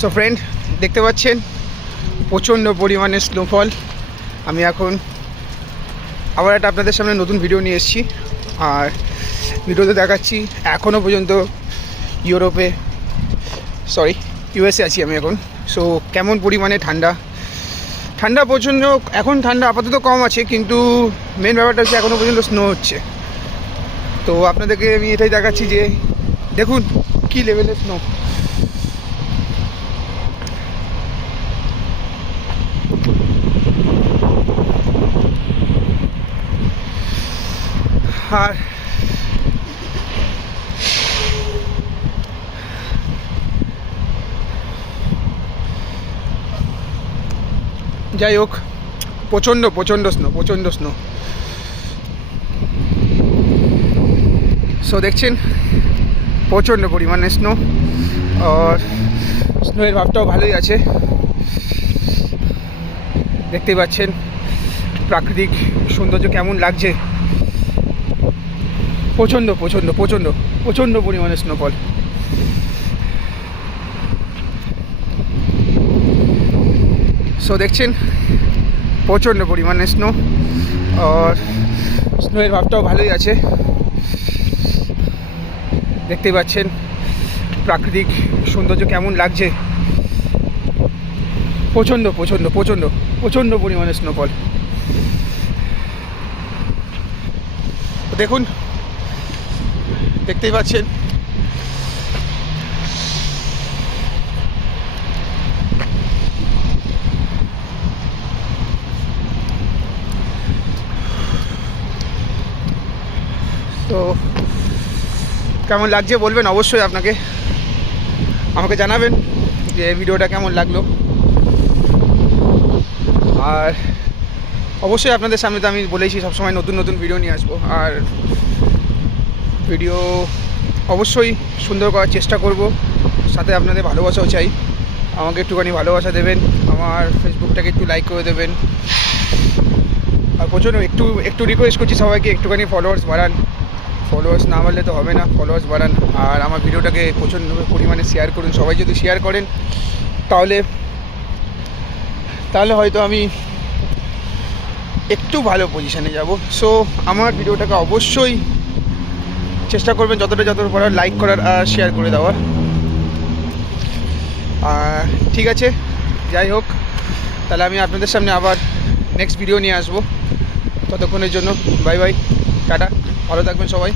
So friend, দেখতে পাচ্ছেন প্রচণ্ড পরিমাণে স্নোফল। আমি এখন আবার একটা আপনাদের সামনে নতুন ভিডিও নিয়ে এসেছি। আর ভিডিওতে দেখাচ্ছি এখনও পর্যন্ত ইউএসএ আছি আমি এখন। সো কেমন পরিমাণে ঠান্ডা প্রচণ্ড। এখন ঠান্ডা আপাতত কম আছে, কিন্তু মেন ব্যাপারটা হচ্ছে এখনও পর্যন্ত স্নো হচ্ছে। তো আপনাদেরকে আমি এটাই দেখাচ্ছি যে দেখুন কী লেভেলের স্নো। আর যাই হোক, প্রচণ্ড স্নো। সো দেখছেন প্রচণ্ড পরিমাণে স্নো, আর স্নোয়ের ভাবটাও ভালোই আছে। দেখতেই পাচ্ছেন প্রাকৃতিক সৌন্দর্য কেমন লাগছে। প্রচণ্ড পরিমাণে স্নোফল। সো দেখছেন প্রচণ্ড পরিমাণে স্নো, আর স্নোয়ের ভাবটাও ভালোই আছে। দেখতেই পাচ্ছেন প্রাকৃতিক সৌন্দর্য কেমন লাগছে। প্রচণ্ড পরিমাণে স্নোফল। দেখুন, দেখতেই পাচ্ছেন তো কেমন লাগছে বলবেন অবশ্যই। আমাকে জানাবেন যে ভিডিওটা কেমন লাগলো। আর অবশ্যই আপনাদের সামনে তো আমি বলেছি সবসময় নতুন ভিডিও নিয়ে আসবো। আর ভিডিও অবশ্যই সুন্দর করার চেষ্টা করব। সাথে আপনাদের ভালোবাসাও চাই। আমাকে একটুখানি ভালোবাসা দেবেন, আমার ফেসবুকটাকে একটু লাইক করে দেবেন। আর প্রচণ্ড একটু রিকোয়েস্ট করছি সবাইকে, একটুখানি ফলোয়ার্স বাড়ান। ফলোয়ার্স না বাড়লে তো হবে না, ফলোয়ার্স বাড়ান। আর আমার ভিডিওটাকে প্রচণ্ড পরিমাণে শেয়ার করুন। সবাই যদি শেয়ার করেন তাহলে হয়তো আমি একটু ভালো পজিশানে যাব। সো আমার ভিডিওটাকে অবশ্যই চেষ্টা করবেন যতটা পারার লাইক করার আর শেয়ার করে দেওয়ার। ঠিক আছে, যাই হোক, তাহলে আমি আপনাদের সামনে আবার নেক্সট ভিডিও নিয়ে আসবো। ততক্ষণের জন্য বাই, টাটা, ভালো থাকবেন সবাই।